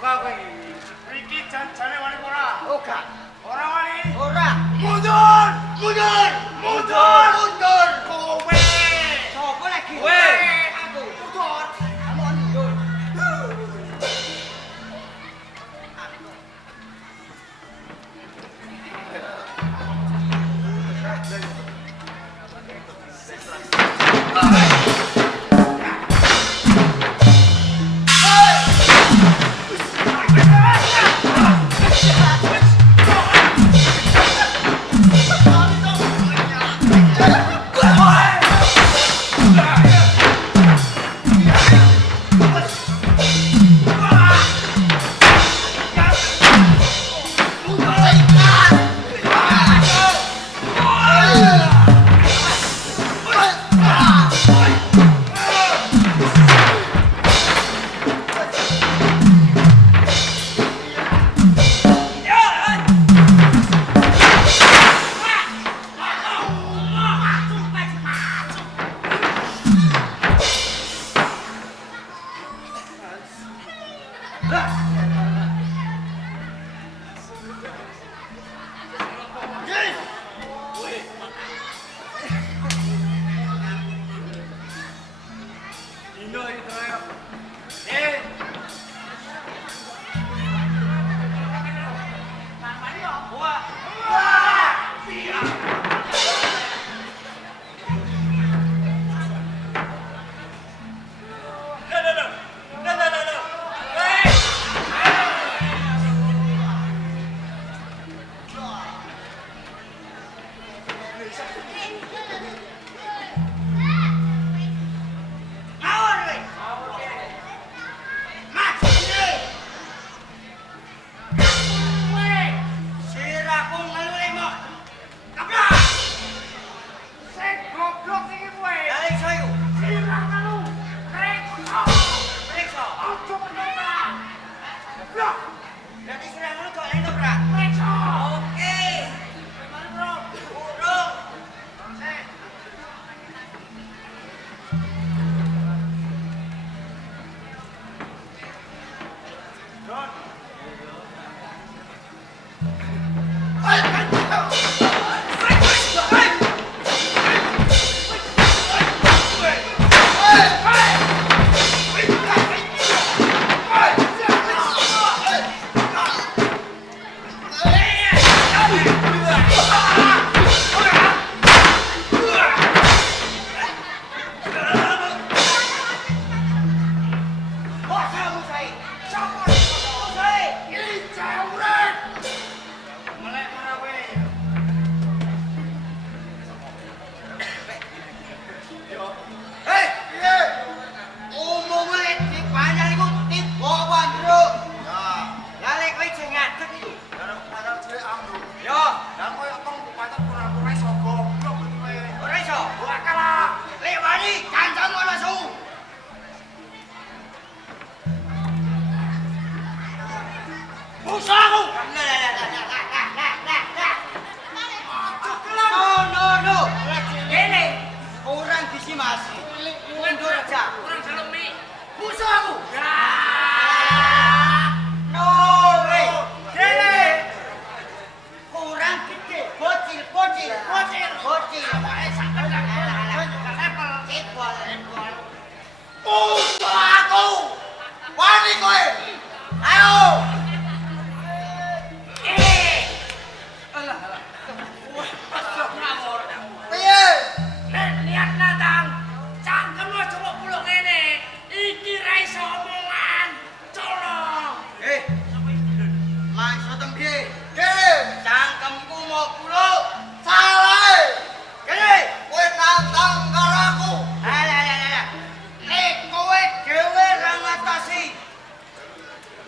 Buka kowe iki. Iki jane wani ora? Ora. Ora wani? Ora. Mundur! Mundur! Mundur! Mundur! Kowe! Sopo lagi? Kowe! Aku. Mundur! Kamu mundur.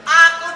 Aku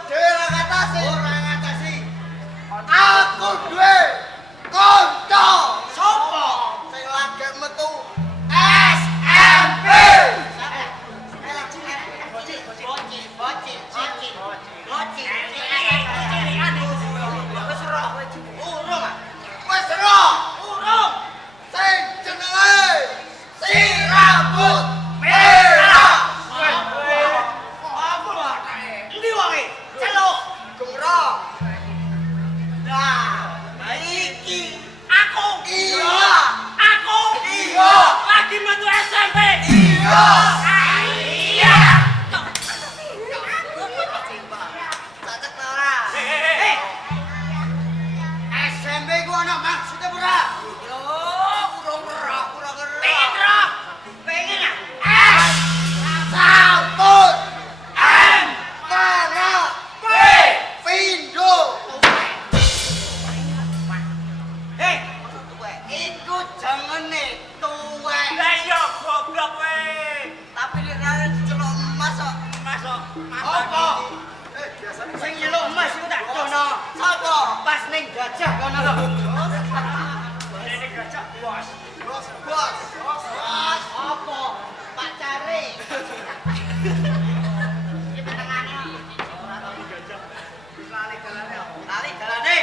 ning gajah kono lho. Ini gajah bos. Bos. Apa? Pak Cari. Iki penengane. Ora tau gajah. Lali dalane apa? Lali dalane.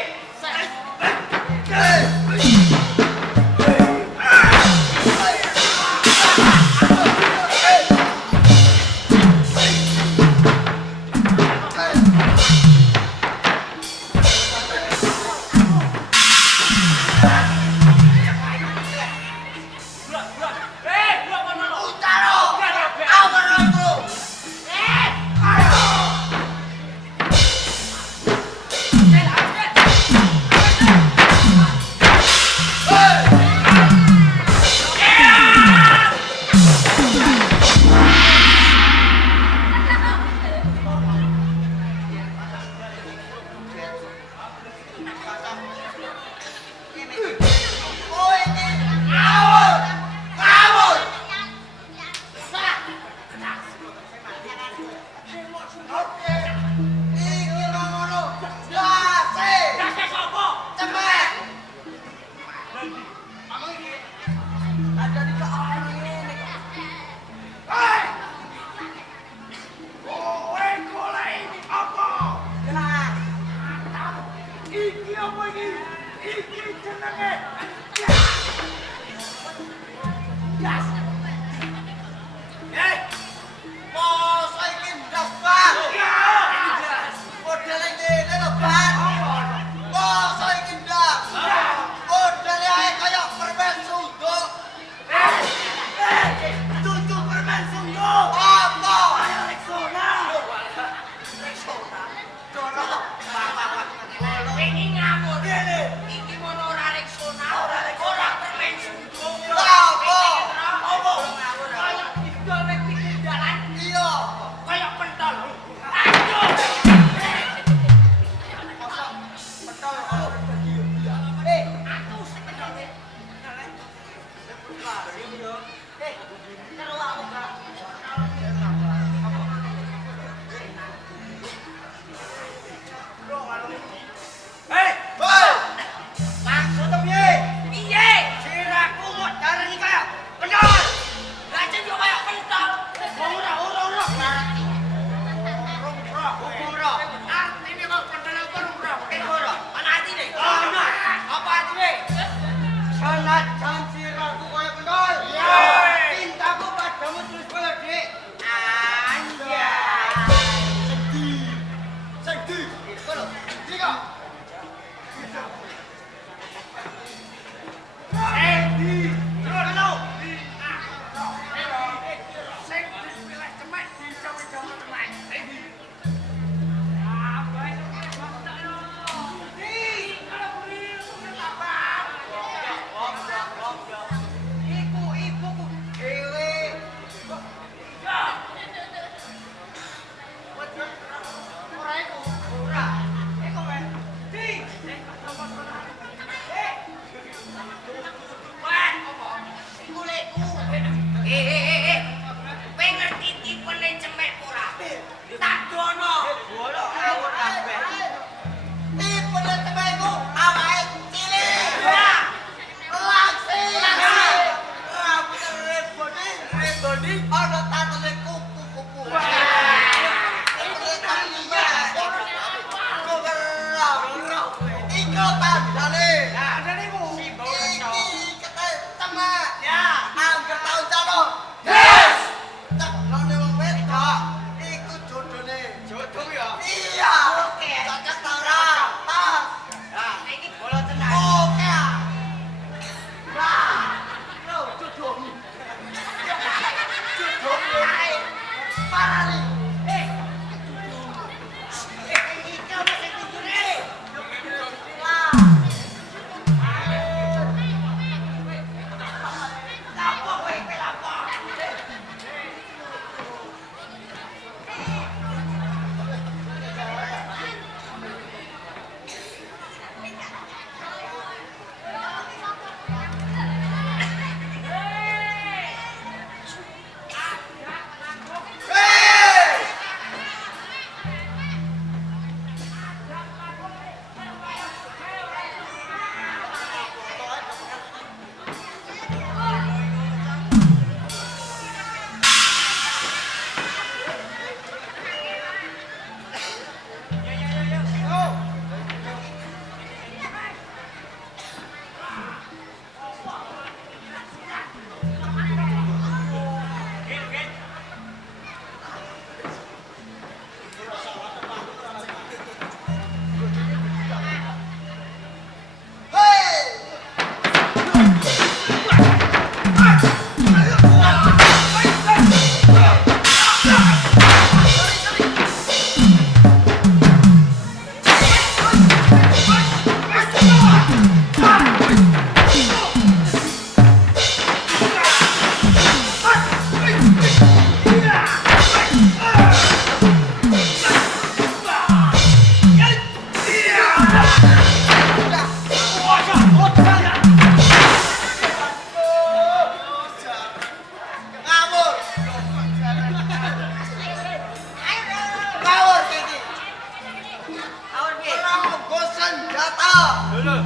Lho,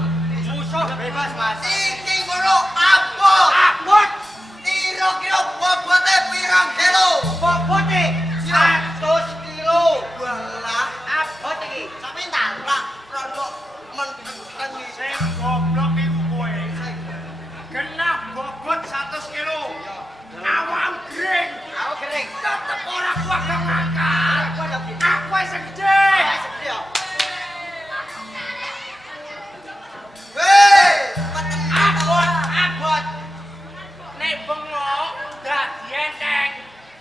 musuh bebas, Mas. Iki ngono abot. Abot. Kira-kira bobote pirang kilo? Bobote 100 kilo. Walah, Abot iki. sampe ntalak rondo mentengi. Sing goblok iku kowe. Kena bobot 100 kilo. Awam gering. Aku kering. Tetep ora kuat ngangkat. Aku ada gini. Aku sing gede. Sedih ya. Hei, Abot, abot. Nek bengok dadi enteng.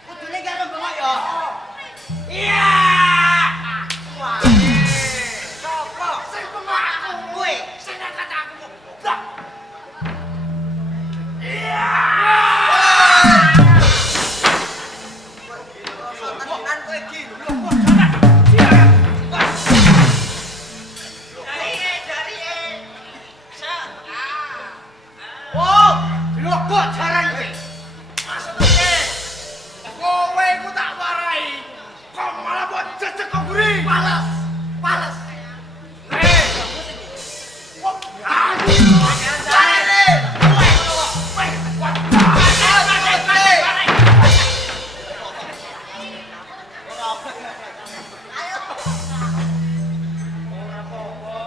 kudune karo bengok ya. Iya. Wah. Sopo? Sing bengok aku. Kowe. Sing ngangkat aku. Blak. Iya. Tenan kowe iki. Oh, logok jaran iki. Maksudnya, kowe iku tak warai. Kok malah buat jejeg kok guri. Pales, pales. Wah, aduh. Jarene. Kowe, wah, Ayo. ora apa-apa.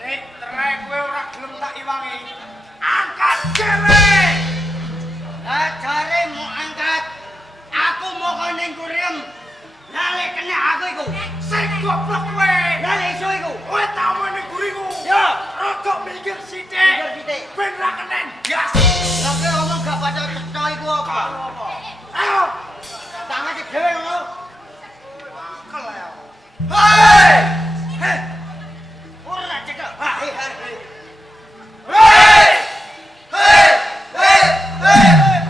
Nek trek kowe ora gelem tak iwangi. Angkat dhewe. Jare mau angkat. Aku mau ning kurem. Lale kena aku iku. Sing goblok kowe. Lale iso iku. Kowe tau meneh guriku. Ya. Rokok minggir sithik. Minggir sithik. Ben ra kenen gas. Lah kowe ngomong gak baca cetha iku apa? Ayo. Tangan iki dhewe ngono. Keleo. Hei! Hei! Ora cekel. Hei, hei, hei. Hei! Hei! Hei! Hei!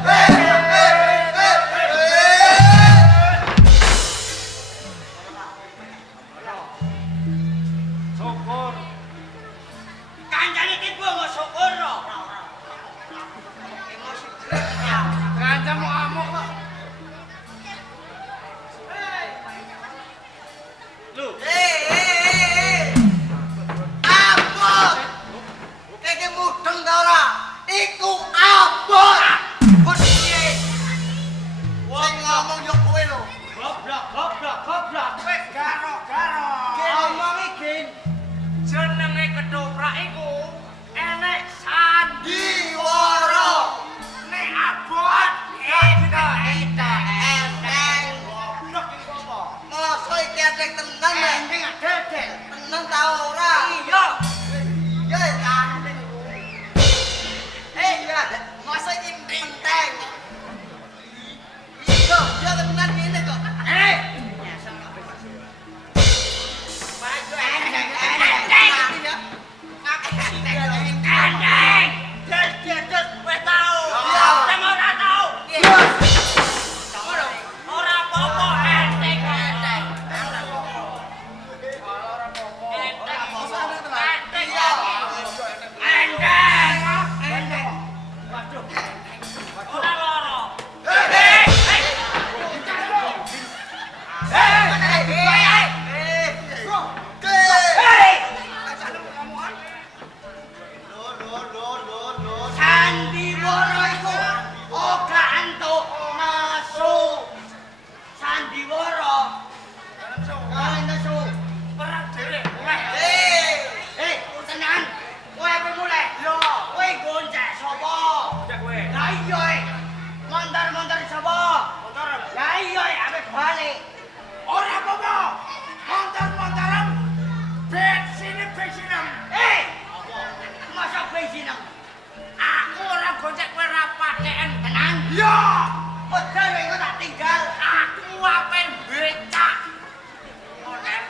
Hei! Syukur. Kancane iki gua mau syukur no. Emosi jeleknya. Kancamu amuk kok. Lho, Hei! Abot! Iki mudeng ta ora? Iku abot! Bos piye? Sing ngomong yo kowe lho. goblok, goblok, goblok. Wis garo-garo. Ngomong iki Jenenge ketoprak iku enek sandiwara. Nek abot enteng. goblok iku apa? Mosok iki enteng tenan ya? Ending dedel. Tenan ta ora? Iya. Iya kan. Iya, mosok iki enteng. Iya, dia tenan ngene kok. Sandiwara iku ora entuk masuk. Sandiwara. Ora masuk. Perang dhewe. Tenan. Kowe apa mulai? Yo. Kowe gonceng sapa? Cek kowe. Lah iya. Montar-montar sapa? Motor. Lah iya, ape balik. Ora apa-apa. Montar-montaran. Bensin-bensinan. Masa bensin nang? Aku ora gonceng kowe ra pakean. Tenan. Yo. Modal iku tak tinggal. Aku apen becak. Model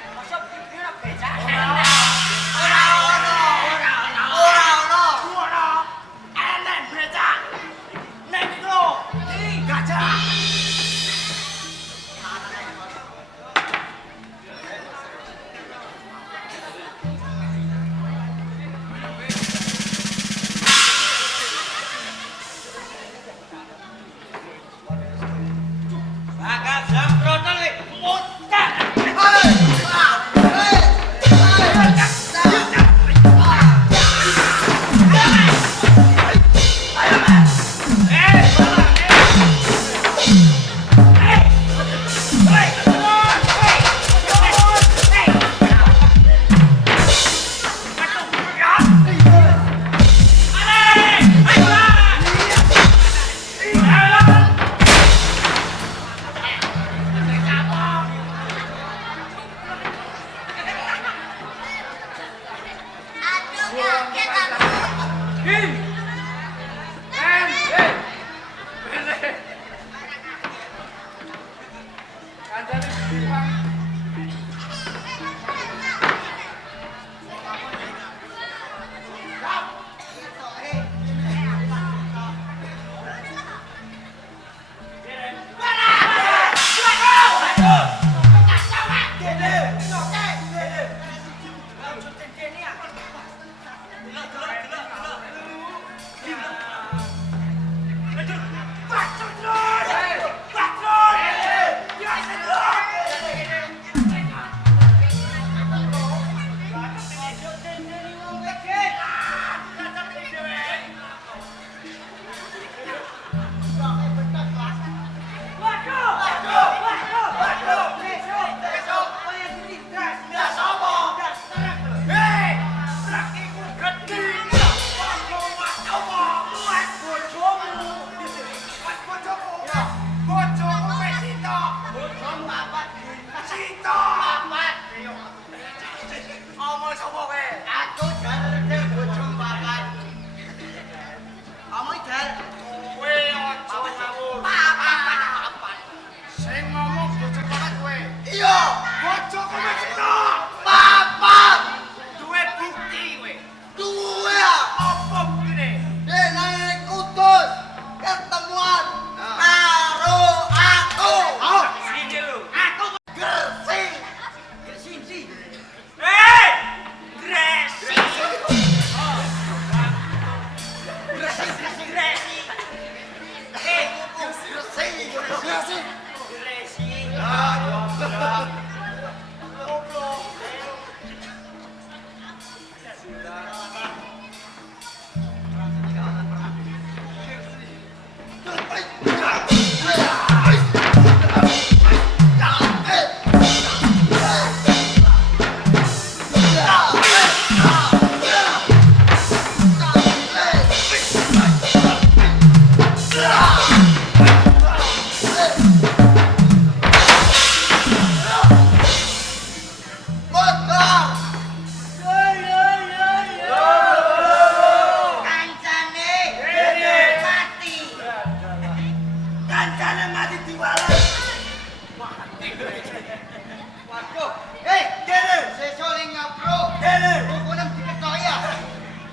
ini. Buku nem diketoki ya.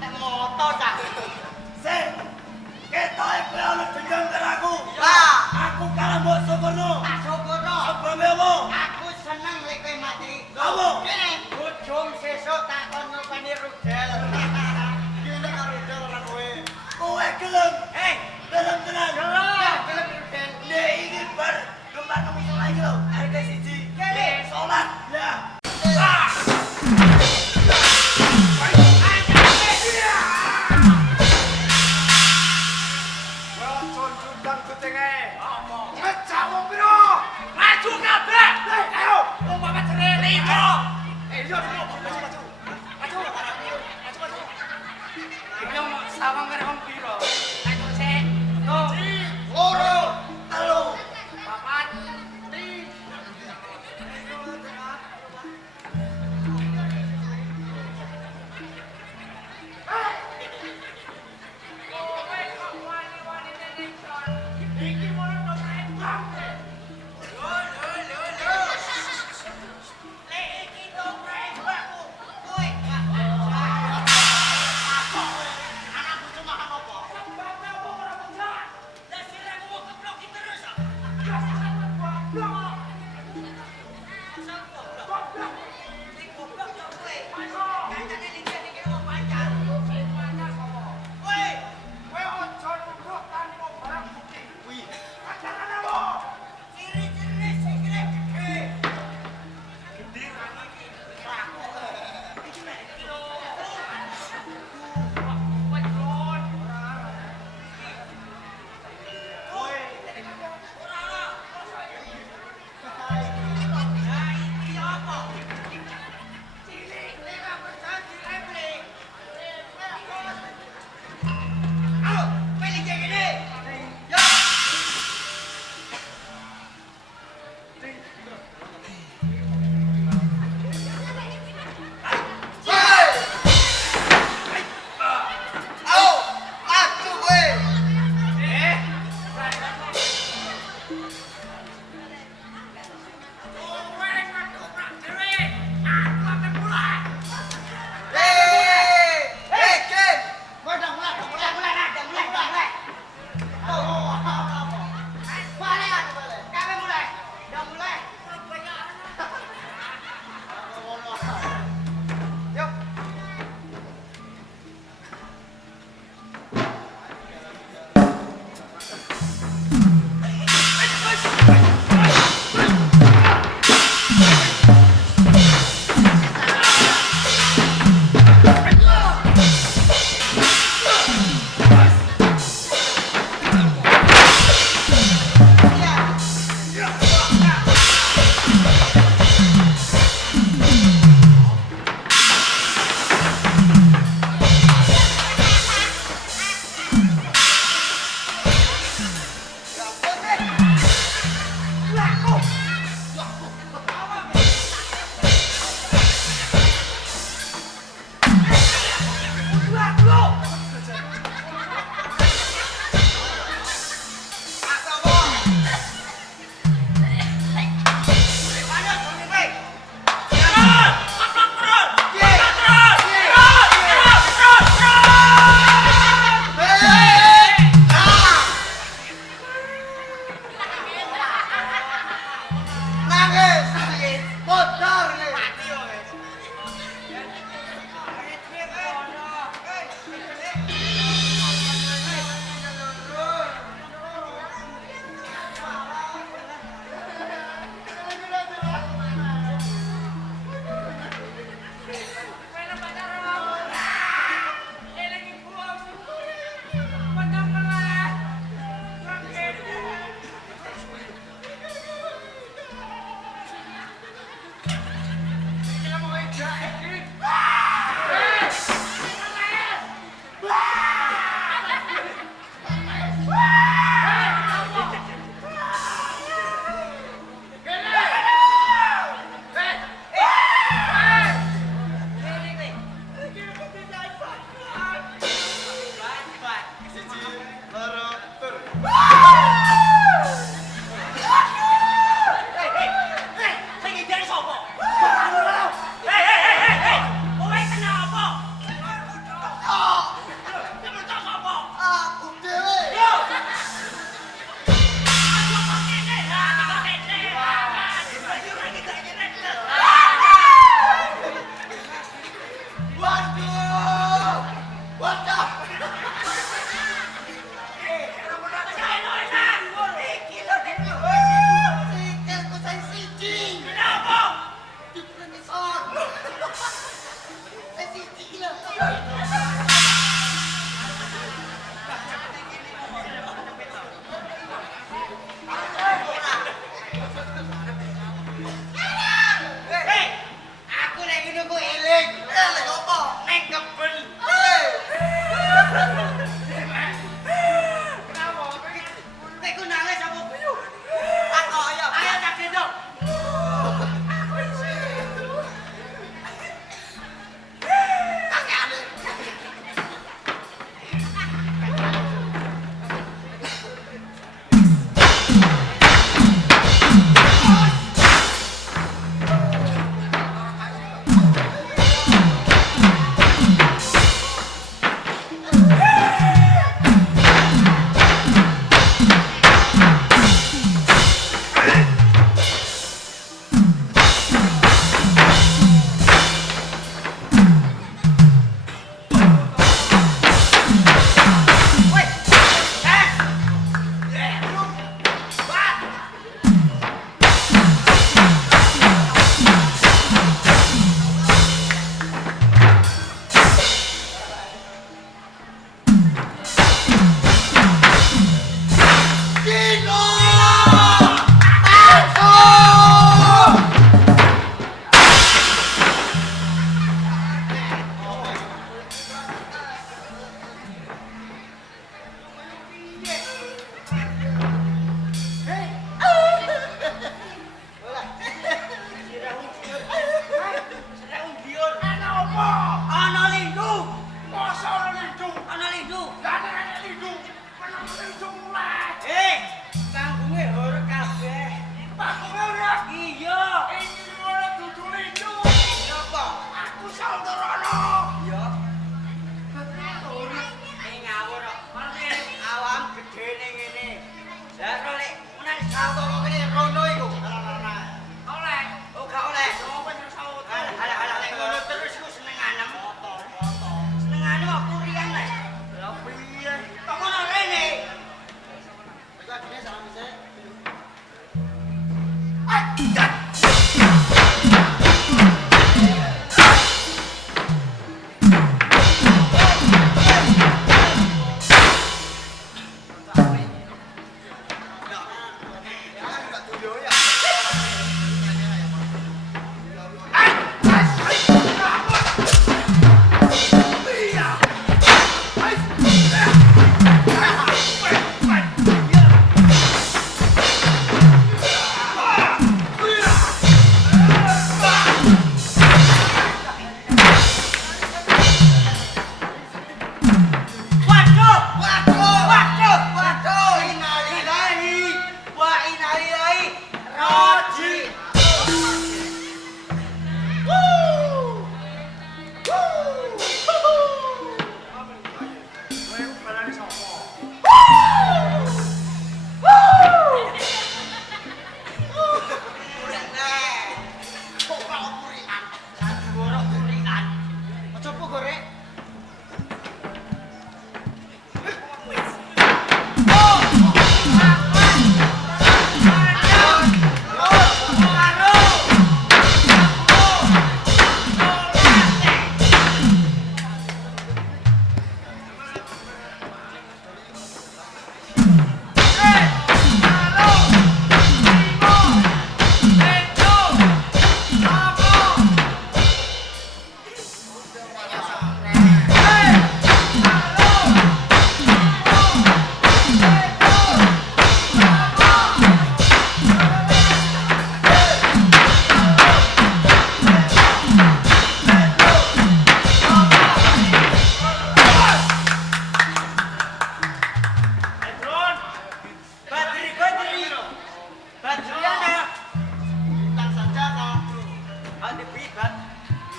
Nek moto cah. Sik. Ketoke kowe ana dendam karo aku. Lah, Aku kalah mbok syukurno. tak syukurno. Sebabe apa? Aku seneng lek kowe mati. Apa? Kene ujung sesuk tak kon ngopeni rudal. Gila karo rudal ora kowe. Kowe gelem. Gelem tenan. Ya, gelem rudal. Nek iki bar gembar kamu salat iki lho. RT siji. Kene. Salat. Lah. Sawang karo wong piro? Ayo sik. Loro, telu, Papat.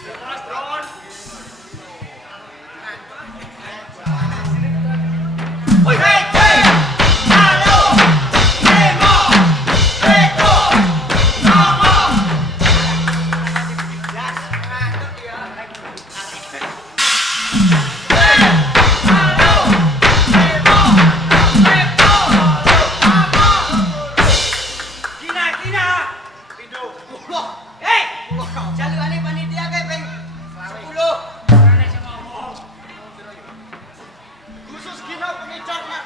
Terus Tron. Woi, hei, hei. Halo. Nemo. Beto. Nomo. Ya, ngantuk ya. Jalurane panitia kae ping 10. Khusus Gino pengecarnya.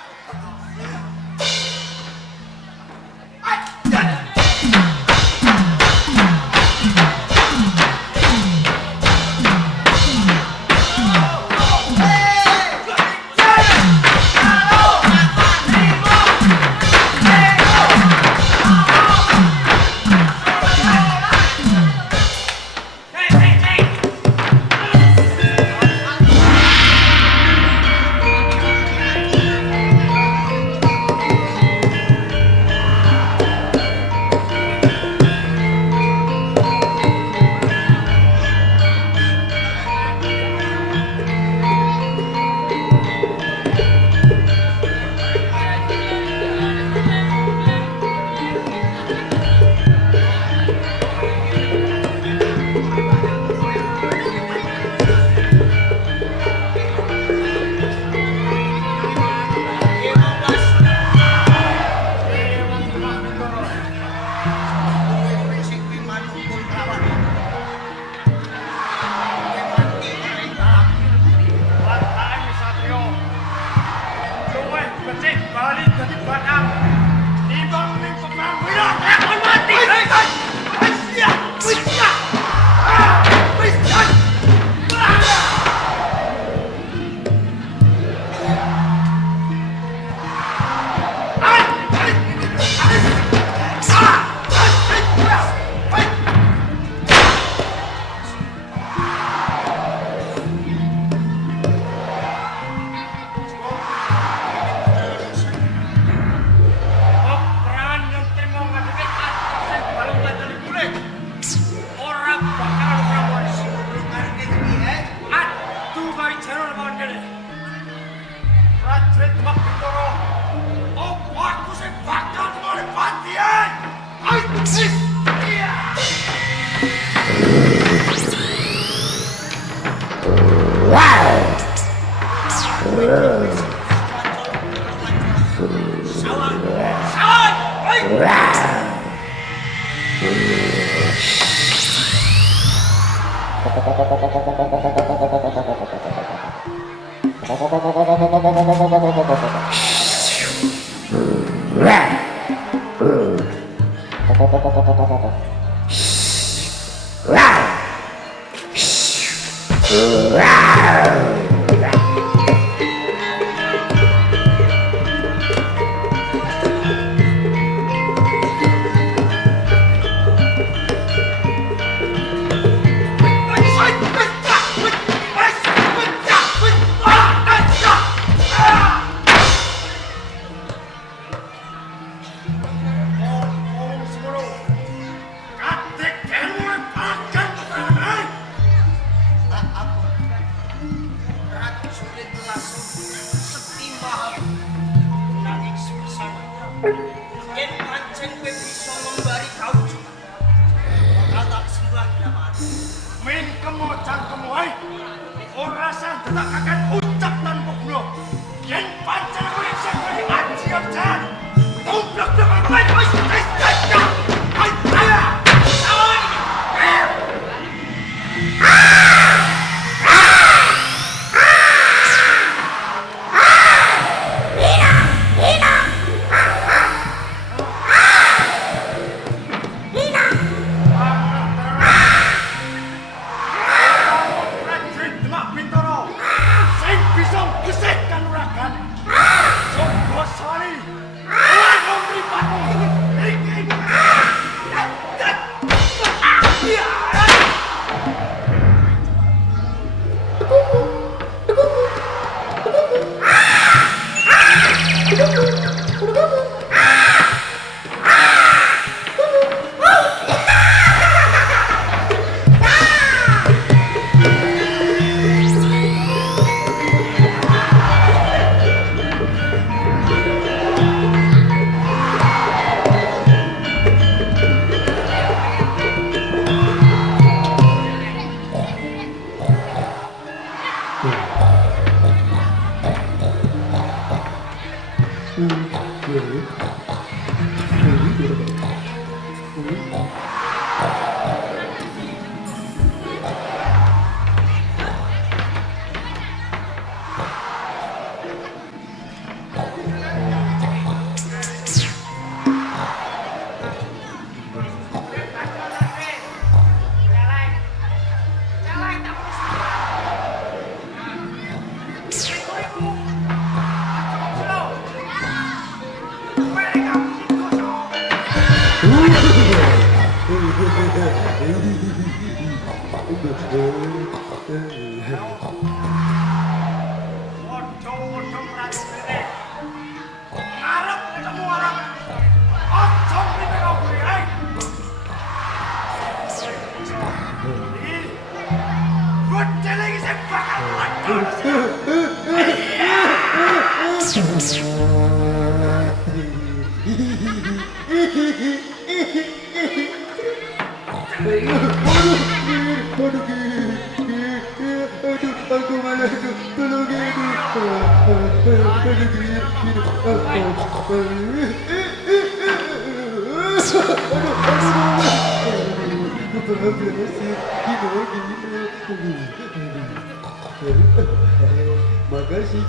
Balik dari Batam. Timbang ning peperang wirat akan mati. Prajurit Demak Bintoro, opo aku sing bakal mulih patian. Yen pancen kowe bisa membari kauju, bakal tak sembah dapat. Min cangkemmu ae. Ora sah tak akan ucap tanpa guna. Yen pancen kowe iso dadi aji jan. Tumplek dengan baik wis ayo. Prajurit Demak Bintoro sing bisa gesekkan uragan. Waduh, prajurit. Ngarep ketemu orang. Ojo mrene kau kuwi, ae. Bocah lagi sing bakal ledol. Aku malah tolong makasih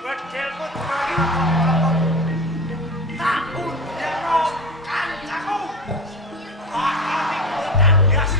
Bedelku tak undeno kancaku. Bakal mingguan bias.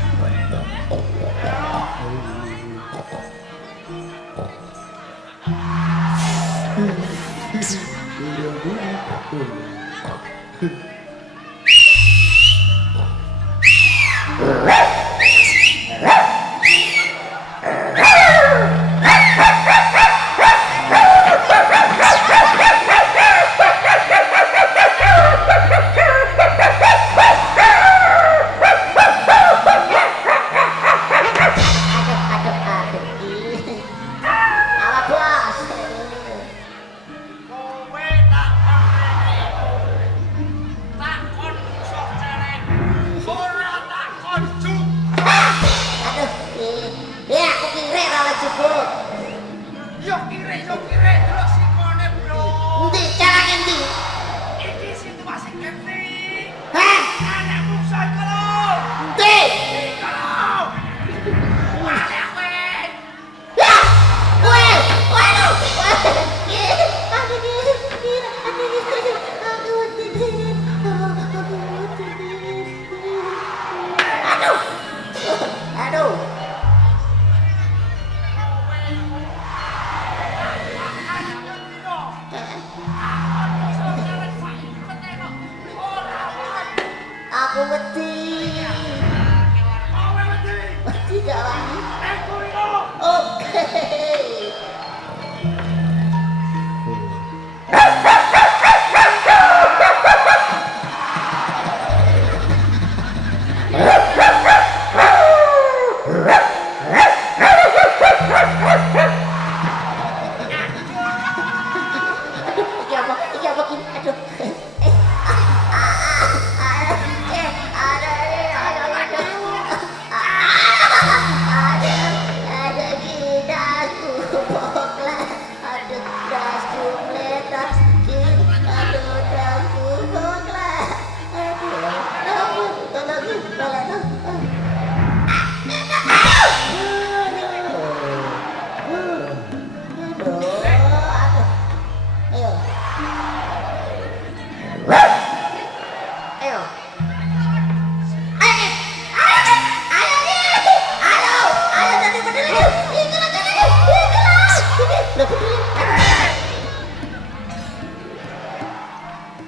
Kowe tak konrene. Tak kon musuh celeng. Ora tak kon juk. Ya aku kira kalau cukup. Yo kire delok sikone, Bro. Nanti cara nanti. Iki situasi genting. Hah? Anak musuh iku lho. Nanti. Kalau. Balik kowe. Ya, waduh. Aduh. Aku mati. Mati jalan. Oke. Iki apa gini? Aduh.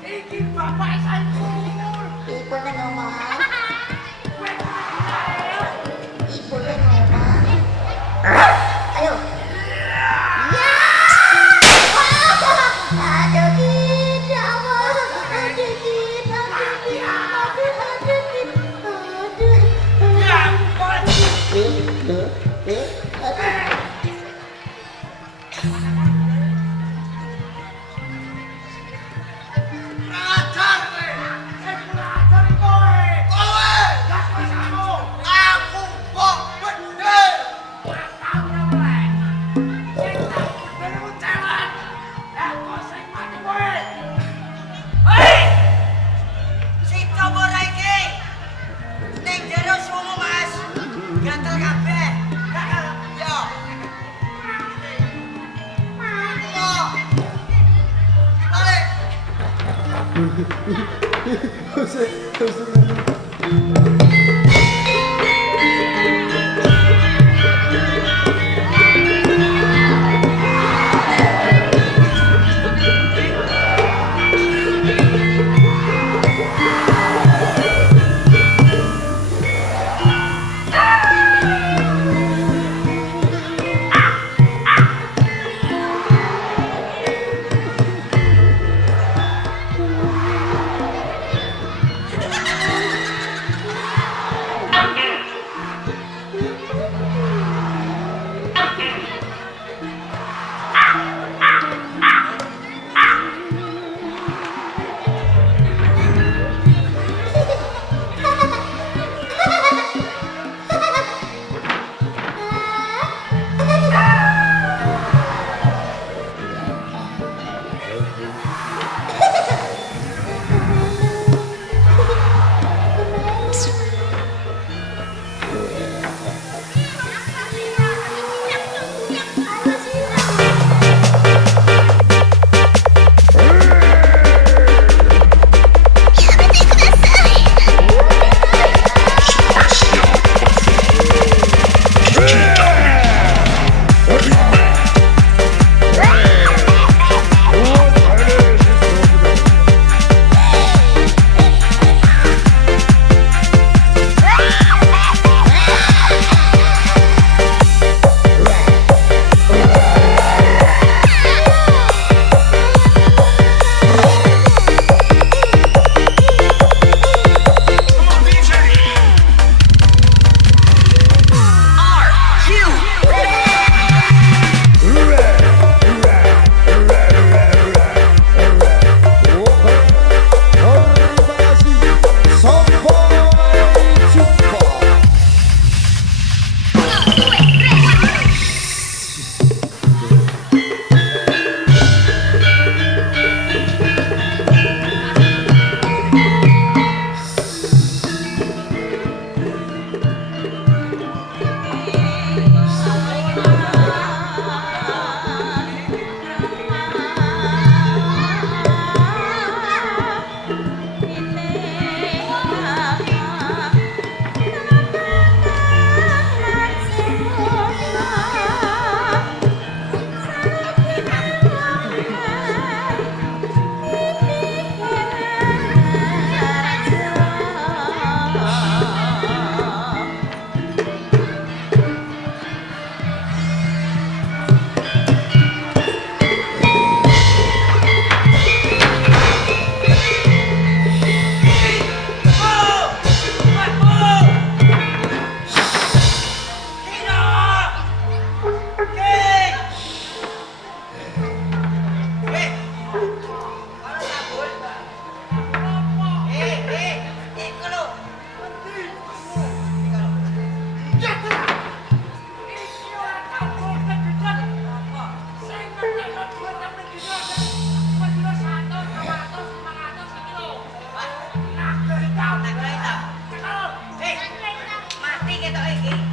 Iki bapak Saiful. Ibu nang omah. Kowe kuwi Ibu nang omah. Ayo. Ya. Aduh kita, aduh kita, Ya ampun. Ajar kowe. Sing ajar kowe. Kowe. Lah kowe samo. Aku kok bedel. Tahu ora mulai. Sing tak bedel ku celak. Lah kok sing mati kowe. Hei. Si coba iki. Ning jero sumu Mas. Gatel kabeh. Gatel. Yo. Yo. Balik. tak iki.